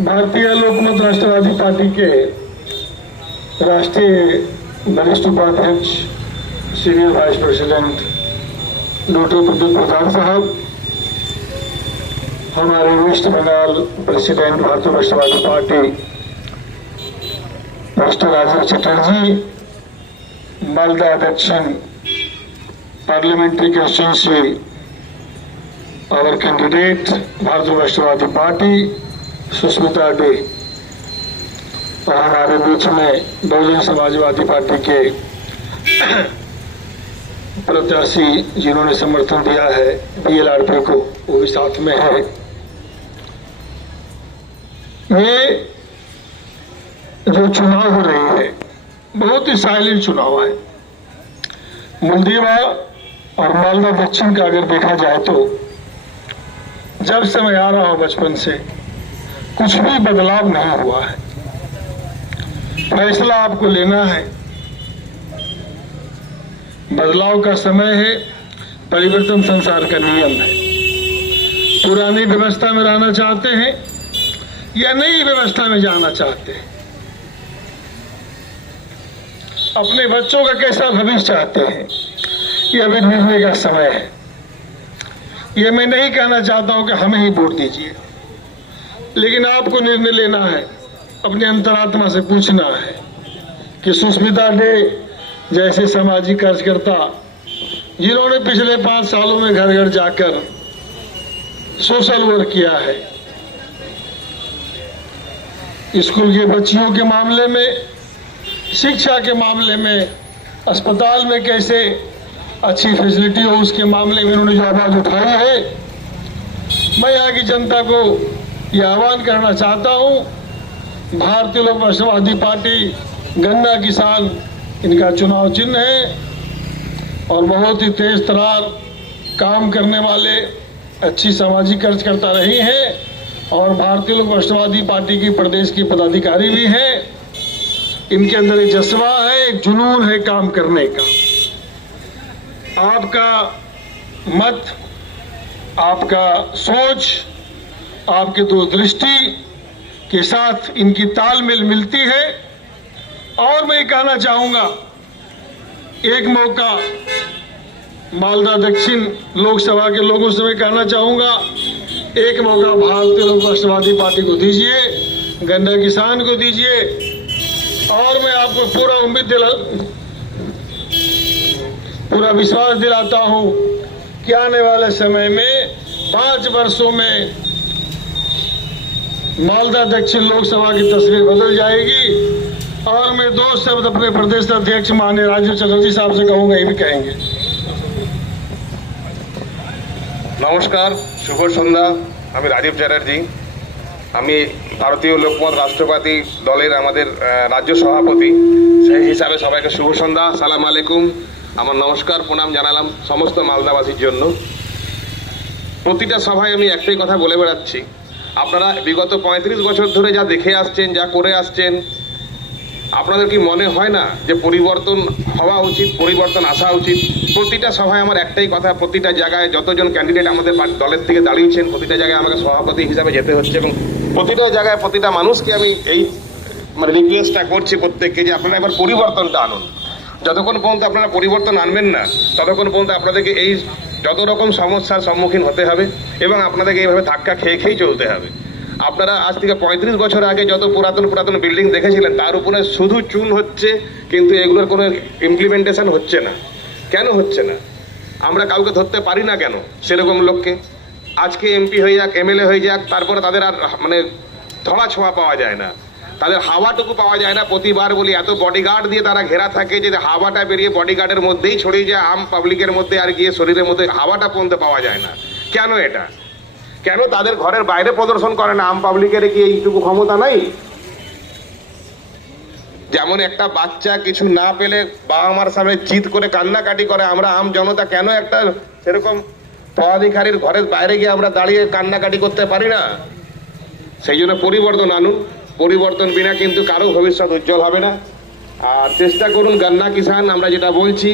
भारतीय लोकमत राष्ट्रवादी पार्टी के राष्ट्रीय वरिष्ठ उपाध्यक्ष senior vice president doctor Pradeep Pradhan साहब, हमारे West Bengal president Bharatiya Rashtrawadi Party mister Rajiv Chatterjee, Malda Dakshin parliamentary constituency our candidate भारतीय राष्ट्रवादी पार्टी सुष्मिता डे, और हमारे बीच में बहुजन समाजवादी पार्टी के प्रत्याशी जिन्होंने समर्थन दिया है BLRP को, वो भी साथ में है। ये जो चुनाव हो रही है बहुत ही साइलेंट चुनाव है। मुलदेवा और मालदा दक्षिण का अगर देखा जाए तो जब से मैं आ रहा हूं बचपन से कुछ भी बदलाव नहीं हुआ है। फैसला आपको लेना है, बदलाव का समय है, परिवर्तन संसार का नियम है। पुरानी व्यवस्था में रहना चाहते हैं या नई व्यवस्था में जाना चाहते हैं, अपने बच्चों का कैसा भविष्य चाहते हैं, यह अभी निर्णय का समय है। यह मैं नहीं कहना चाहता हूं कि हमें ही वोट दीजिए, लेकिन आपको निर्णय लेना है, अपने अंतरात्मा से पूछना है कि सुष्मिता डे जैसे सामाजिक कार्यकर्ता जिन्होंने पिछले 5 सालों में घर घर जाकर सोशल वर्क किया है, स्कूल के बच्चियों के मामले में, शिक्षा के मामले में, अस्पताल में कैसे अच्छी फैसिलिटी हो उसके मामले में उन्होंने जो आवाज उठाई है, मैं यहाँ की जनता को यह आह्वान करना चाहता हूँ। भारतीय लोक राष्ट्रवादी पार्टी गन्ना किसान इनका चुनाव चिन्ह है और बहुत ही तेज तरार काम करने वाले अच्छी सामाजिक कार्यकर्ता रही हैं और भारतीय लोक राष्ट्रवादी पार्टी की प्रदेश की पदाधिकारी भी हैं। इनके अंदर एक जज्बा है, एक जुनून है काम करने का। आपका मत, आपका सोच, आपकी दूरदृष्टि के साथ इनकी तालमेल मिलती है। और मैं कहना चाहूंगा, एक मौका मालदा दक्षिण लोकसभा के लोगों से मैं कहना चाहूंगा, एक मौका भारतीय लोक राष्ट्रवादी पार्टी को दीजिए, गन्ना किसान को दीजिए। और मैं आपको पूरा विश्वास दिलाता हूं कि आने वाले समय में 5 वर्षों में मालदा दक्षिण लोकसभा की तस्वीर बदल जाएगी। और मैं 2 शब्द अपने प्रदेश अध्यक्ष माननीय राजीव चटर्जी साहब से कहूंगा, ये भी कहेंगे। नमस्कार, शुभ सन्ध्या। আমি রাজীব চ্যাটার্জি, আমি ভারতীয় লোকমত রাষ্ট্রবাদী দলের আমাদের রাজ্য সভাপতি। সেই হিসাবে সবাইকে শুভ সন্ধ্যা, সালাম আলাইকুম। আমার নমস্কার প্রণাম জানালাম সমস্ত মালদাবাসীর জন্য। প্রতিটা সভায় আমি একটাই কথা বলে বেড়াচ্ছি, আপনারা বিগত 35 বছর ধরে যা দেখে আসছেন, যা করে আসছেন, আপনাদের কি মনে হয় না যে পরিবর্তন হওয়া উচিত, পরিবর্তন আসা উচিত? প্রতিটা সভায় আমার একটাই কথা, প্রতিটা জায়গায় যতজন ক্যান্ডিডেট আমাদের দলের থেকে দাঁড়িয়েছেন প্রতিটা জায়গায় আমাকে সভাপতি হিসাবে যেতে হচ্ছে এবং প্রতিটা জায়গায় প্রতিটা মানুষকে আমি এই রিকোয়েস্টটা করছি প্রত্যেককে যে আপনারা এবার পরিবর্তনটা আনুন। যতক্ষণ পর্যন্ত আপনারা পরিবর্তন আনবেন না ততক্ষণ পর্যন্ত আপনাদেরকে এই যত রকম সমস্যার সম্মুখীন হতে হবে এবং আপনাদেরকে এইভাবে ধাক্কা খেয়ে খেয়েই চলতে হবে। আপনারা আজ থেকে 35 বছর আগে যত পুরাতন বিল্ডিং দেখেছিলেন তার উপরে শুধু চুন হচ্ছে, কিন্তু এগুলোর কোনো ইমপ্লিমেন্টেশন হচ্ছে না। কেন হচ্ছে না? আমরা কাউকে ধরতে পারি না কেন সেরকম লোককে? আজকে এমপি হয়ে যাক, এমএলএ হয়ে যাক, তারপরে তাদের আর ধরা ছোঁয়া পাওয়া যায় না, তাদের হাওয়াটুকু পাওয়া যায় না। প্রতিবার বলি এত বডিগার্ড দিয়ে তারা ঘেরা থাকে যে হাওয়াটা বেরিয়ে বডিগার্ডের মধ্যেই ছড়িয়ে যায়, আম পাবলিকের মধ্যে আর গিয়ে শরীরের মধ্যে হাওয়াটা পর্যন্ত পাওয়া যায় না। কেন এটা? কেন তাদের ঘরের বাইরে প্রদর্শন করে না? আম পাবলিকের কি এইটুকু ক্ষমতা নাই? যেমন একটা বাচ্চা কিছু না পেলে বাবা মার সামনে জিদ করে কান্নাকাটি করে, আমরা আম জনতা কেন একটা সেরকম পদাধিকারীর ঘরের বাইরে গিয়ে আমরা দাঁড়িয়ে কান্নাকাটি করতে পারি না? সেই জন্য পরিবর্তন আনুন। পরিবর্তন বিনা কিন্তু কারো ভবিষ্যৎ উজ্জ্বল হবে না। আর চেষ্টা করুন গন্না কিষান, আমরা যেটা বলছি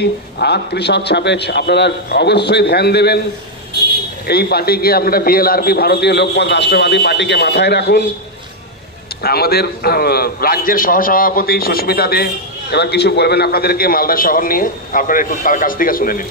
আখ কৃষক ছাপে আপনারা অবশ্যই ধ্যান দেবেন। এই পার্টিকে আপনারা BLRP ভারতীয় লোকমত রাষ্ট্রবাদী পার্টিকে মাথায় রাখুন আমাদের রাজ্যের সহসভাপতি সুস্মিতা দে এবার কিছু বলবেন আপনাদেরকে মালদা শহর নিয়ে, আপনারা একটু তার কাছ থেকে শুনে নিন।